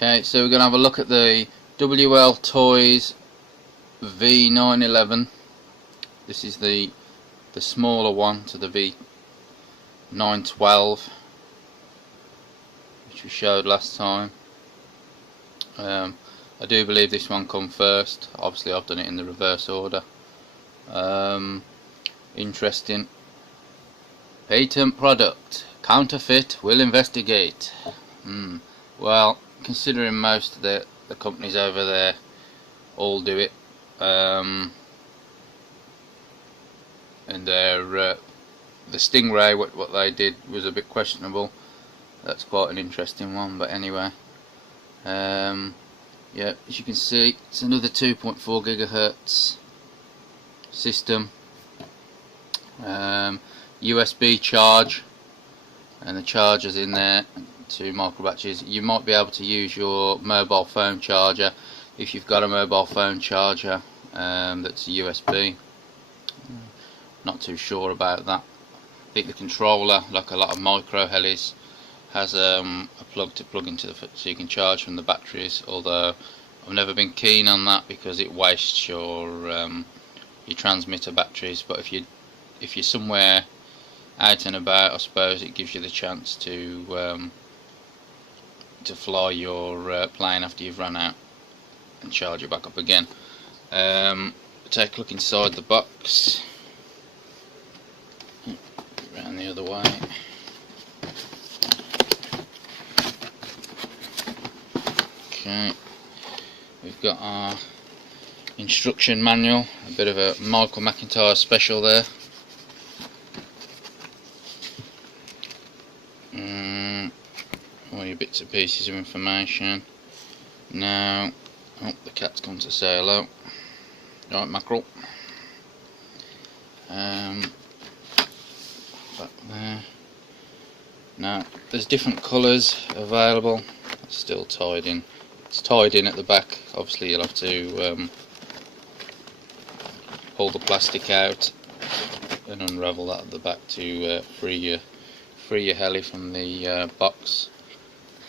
Okay, so we're going to have a look at the WLToys V911. This is the smaller one to the V912, which we showed last time. I do believe this one come first. Obviously I've done it in the reverse order. Interesting. Patent product. Counterfeit. Will investigate. Well, considering most of the companies over there all do it, and the Stingray, what they did was a bit questionable. That's quite an interesting one, but anyway, yeah, as you can see, it's another 2.4 gigahertz system, USB charge, and the charger's in there, 2 micro batteries. You might be able to use your mobile phone charger if you've got a mobile phone charger that's a USB. Not too sure about that. I think the controller, like a lot of micro Helis, has a plug to plug into so you can charge from the batteries, although I've never been keen on that because it wastes your transmitter batteries. But if you're somewhere out and about, I suppose it gives you the chance to fly your plane after you've run out and charge it back up again. Take a look inside the box. Around the other way. Okay, we've got our instruction manual, a bit of a Michael McIntyre special there. All your bits and pieces of information. Now, oh, the cat's come to say hello. Right, mackerel. Back there. Now, there's different colours available. It's still tied in. It's tied in at the back. Obviously, you'll have to pull the plastic out and unravel that at the back to free your Heli from the box.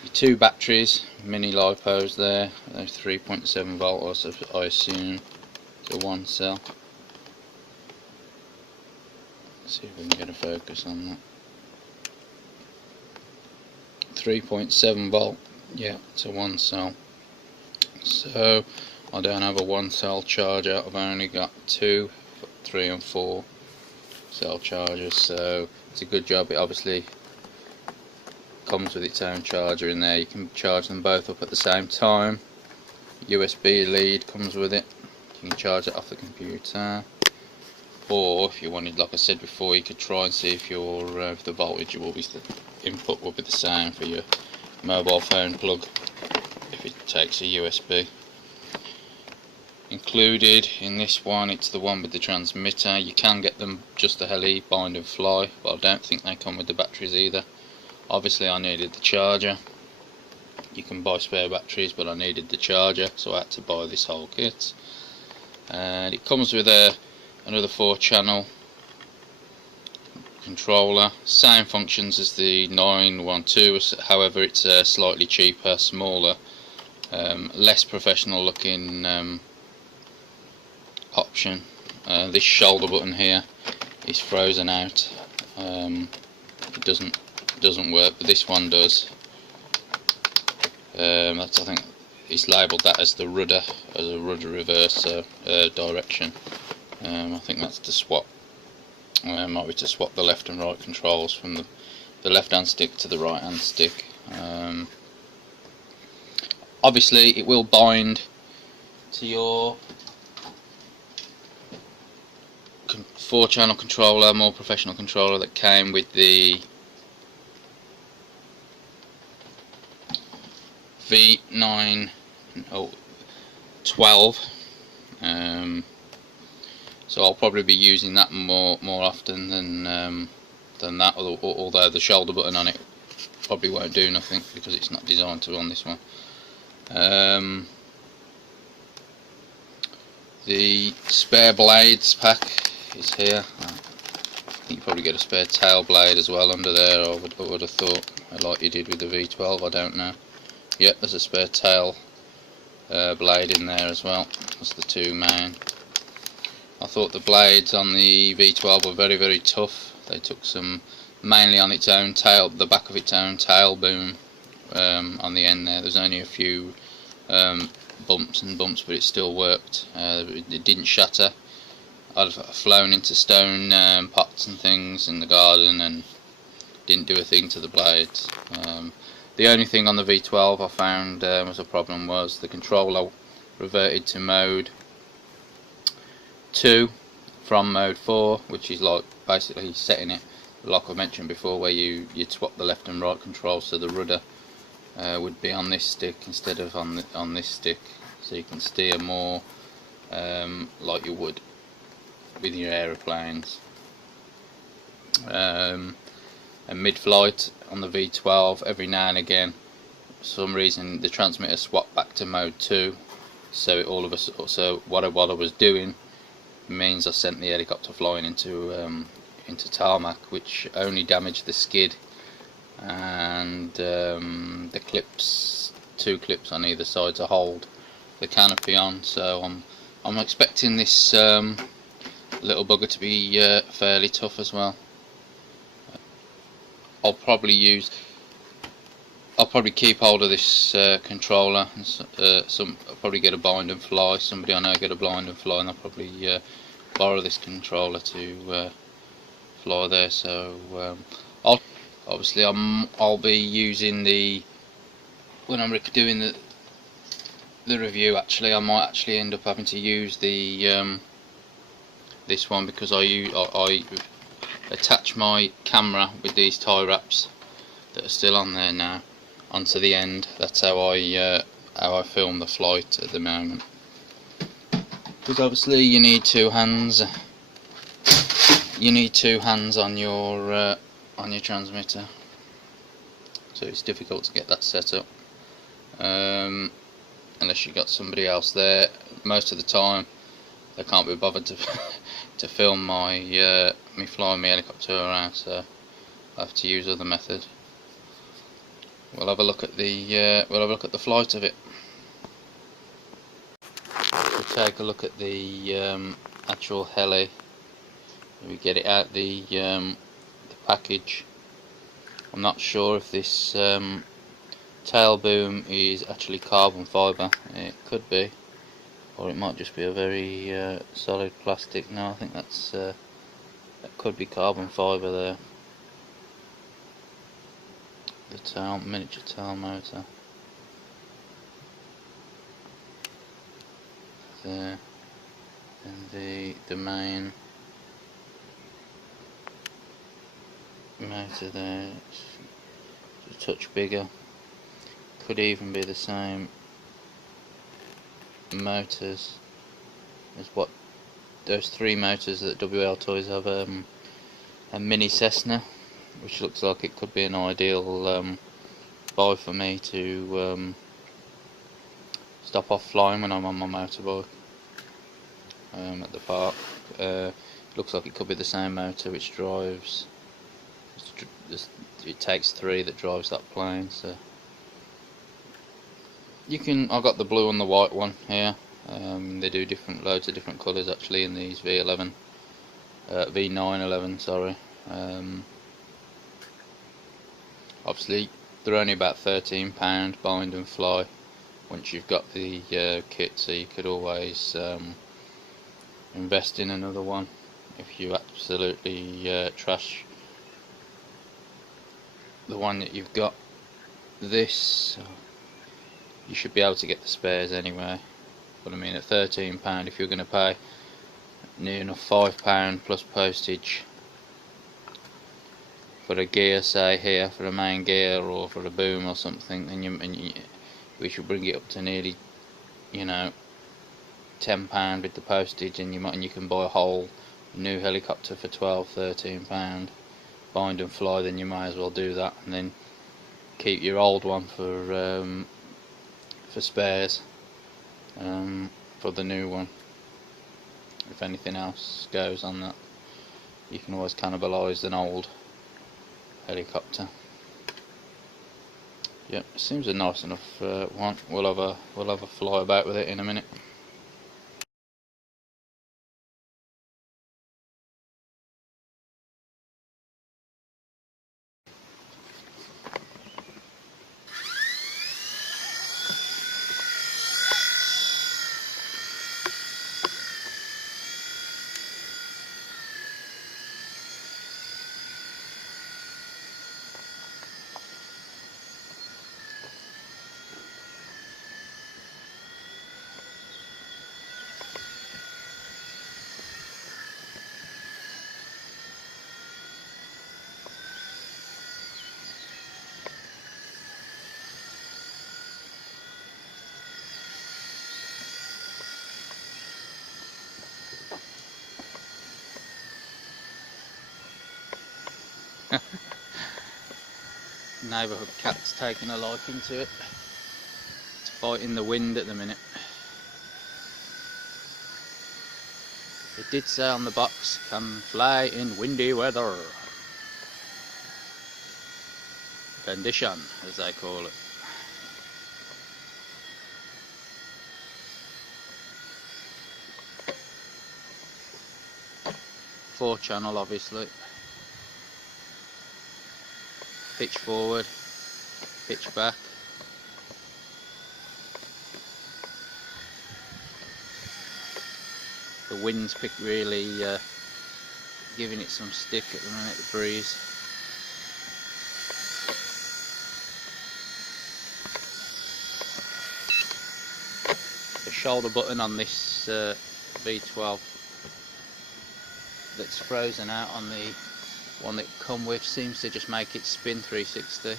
Your 2 batteries, mini lipos there. They're 3.7 volt, also I assume to 1 cell. Let's see if we can get a focus on that. 3.7 volt, yeah, to 1 cell. So I don't have a 1 cell charger. I've only got 2, 3 and 4 cell chargers. So it's a good job. It obviously comes with its own charger in there. You can charge them both up at the same time. USB lead comes with it. You can charge it off the computer, or if you wanted, like I said before, you could try and see if if the voltage will be, the input will be the same for your mobile phone plug if it takes a USB. Included in this one, it's the one with the transmitter. You can get them just the Heli bind and fly, but I don't think they come with the batteries either. Obviously I needed the charger. You can buy spare batteries, but I needed the charger, so I had to buy this whole kit. And it comes with another 4-channel controller, same functions as the 912, however it's slightly cheaper, smaller, less professional looking option. This shoulder button here is frozen out. It doesn't work, but this one does. That's, I think it's labelled that as the rudder, as a rudder reverse direction. I think that's to swap. Might be to swap the left and right controls from the left hand stick to the right hand stick. Obviously it will bind to your 4-channel controller, more professional controller that came with the V912. So I'll probably be using that more often than that. Although the shoulder button on it probably won't do nothing because it's not designed to on this one. The spare blades pack is here. I think you probably get a spare tail blade as well under there. I would have thought, like you did with the V12. I don't know. Yep, there's a spare tail blade in there as well. That's the two main. I thought the blades on the V12 were very, very tough. They took some, mainly on its own tail, the back of its own tail boom on the end there. There's only a few bumps, but it still worked. It didn't shatter. I've flown into stone pots and things in the garden and didn't do a thing to the blades. The only thing on the V12 I found was a problem was the controller reverted to mode 2 from mode 4, which is like basically setting it like I mentioned before, where you'd swap the left and right controls, so the rudder would be on this stick instead of on this stick, so you can steer more like you would with your aeroplanes. And mid-flight on the V12, every now and again, for some reason the transmitter swapped back to mode 2, so what I was doing means I sent the helicopter flying into tarmac, which only damaged the skid and the clips, 2 clips on either side to hold the canopy on. So I'm expecting this little bugger to be fairly tough as well. I'll probably keep hold of this controller. I'll probably get a bind and fly. Somebody I know get a blind and fly, and I'll probably borrow this controller to fly there. So I'll be using when I'm doing the review. Actually, I might actually end up having to use the this one, because I attach my camera with these tie wraps that are still on there now onto the end. That's how I film the flight at the moment, because obviously you need 2 hands. You need 2 hands on your transmitter, so it's difficult to get that set up unless you've got somebody else there. Most of the time they can't be bothered to film me flying my helicopter around, so I have to use other method. We'll have a look at the flight of it. We'll take a look at the actual heli. We get it out the package. I'm not sure if this tail boom is actually carbon fibre. It could be, or it might just be a very solid plastic. No, I think that could be carbon fibre there. The miniature tail motor there, and the main motor there. It's a touch bigger. Could even be the same motors as what those 3 motors that WLToys have. A mini Cessna, which looks like it could be an ideal buy for me to stop off flying when I'm on my motorbike at the park. Looks like it could be the same motor which drives. It takes 3 that drives that plane. So I've got the blue and the white one here. They do loads of different colours actually in these V911, sorry. Obviously they're only about £13 bind and fly once you've got the kit, so you could always invest in another one if you absolutely trash the one that you've got. This, you should be able to get the spares anyway, but I mean at £13, if you're going to pay near enough £5 plus postage for a gear, say here for a main gear or for a boom or something, then we should bring it up to nearly, £10 with the postage, and you can buy a whole new helicopter for £12–13 bind and fly. Then you might as well do that, and then keep your old one for spares for the new one. If anything else goes on that, you can always cannibalise an old helicopter. Yep, seems a nice enough one. We'll have a fly about with it in a minute. Neighbourhood cat's taking a liking to it. It's fighting the wind at the minute. It did say on the box, can fly in windy weather. Condition, as they call it. Four channel, obviously. Pitch forward, pitch back. The wind's really giving it some stick at the minute, the breeze. The shoulder button on this V12 that's frozen out on the one that come with seems to just make it spin 360.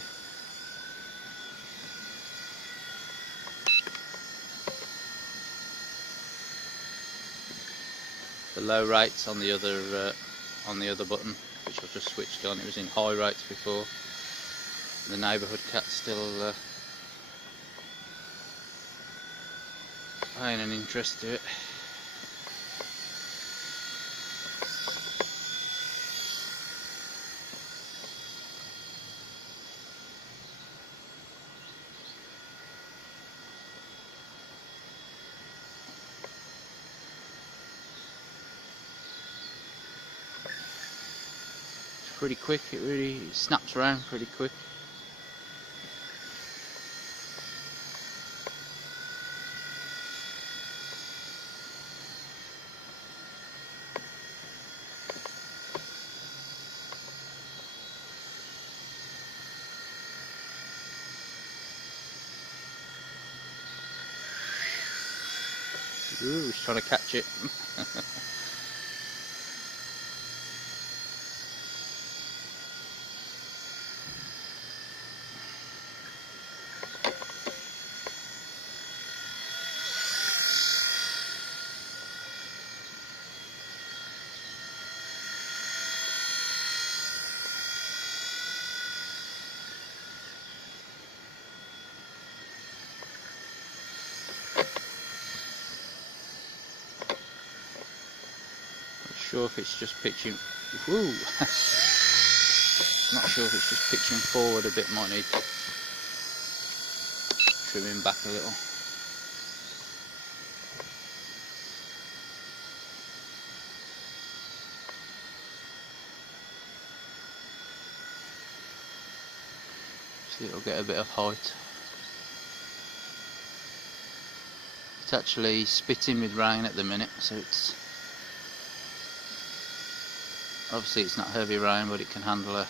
The low rates on the other button, which I've just switched on. It was in high rates before. The neighbourhood cat's still paying an interest to it. Pretty quick, it really snaps around pretty quick. Ooh, he's trying to catch it. Sure if it's just pitching. Woo! Not sure if it's just pitching forward a bit. Might need trimming back a little. See, it'll get a bit of height. It's actually spitting with rain at the minute, so it's obviously it's not heavy rain, but it can handle a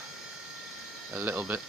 little bit.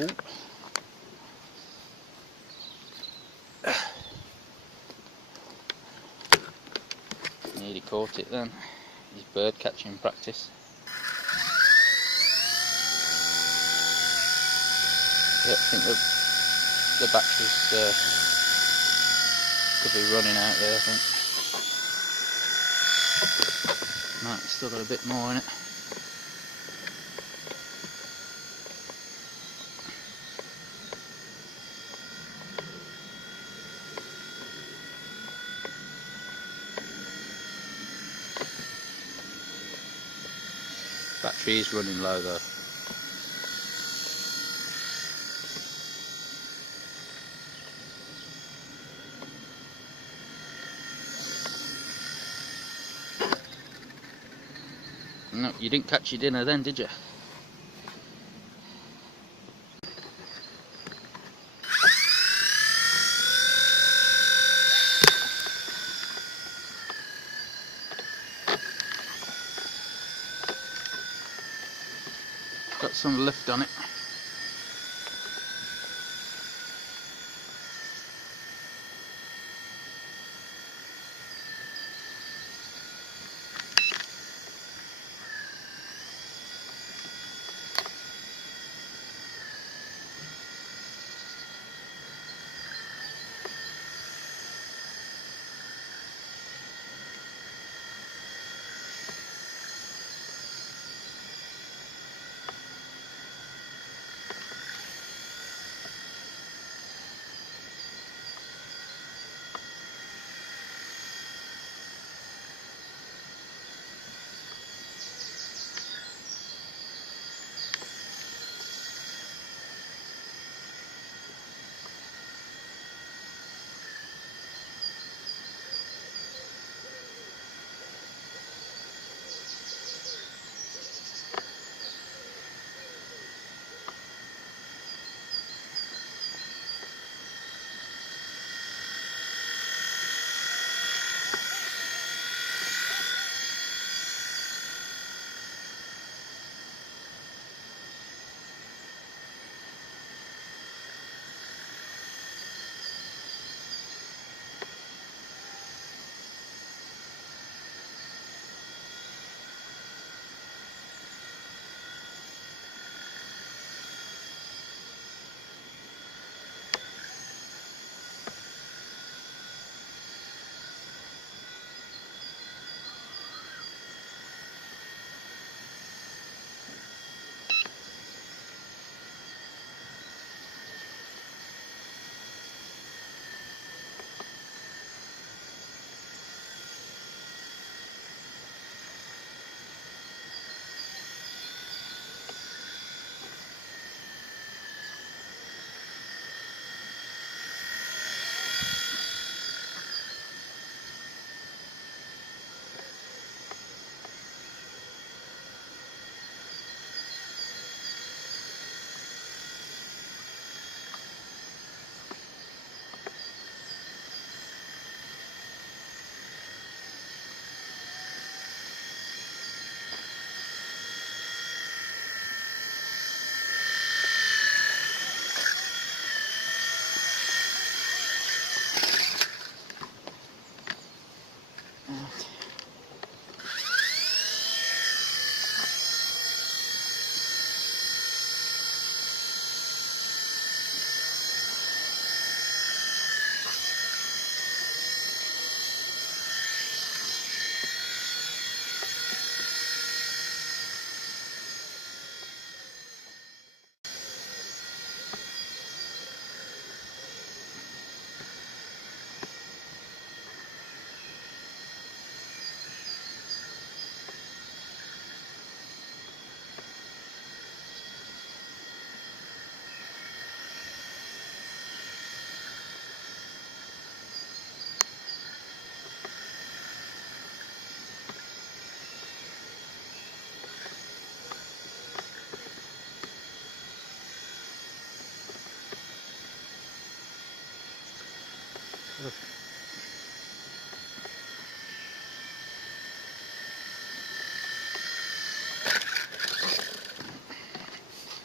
Ooh. Nearly caught it then. His bird catching practice. Yeah, I think the batteries could be running out there, I think. No, it's still got a bit more in it. Battery is running low though. No, you didn't catch your dinner then, did you? Got some lift on it.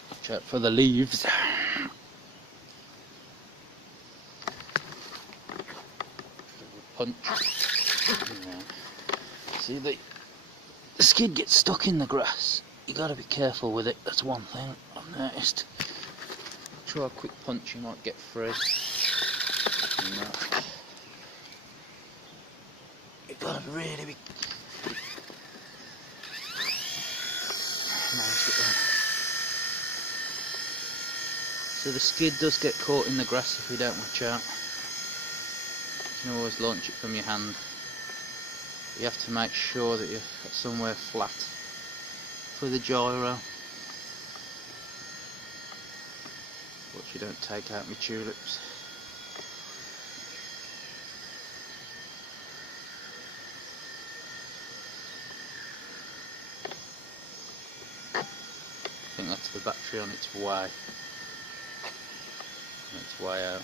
Watch out for the leaves. Punch. See, the skid gets stuck in the grass. You got to be careful with it. That's one thing I've noticed. try a quick punch, you might get free. You've got to really be... So the skid does get caught in the grass if you don't watch out. You can always launch it from your hand. You have to make sure that you've got somewhere flat for the gyro. Watch you don't take out my tulips. I think that's the battery on its way. It's way out.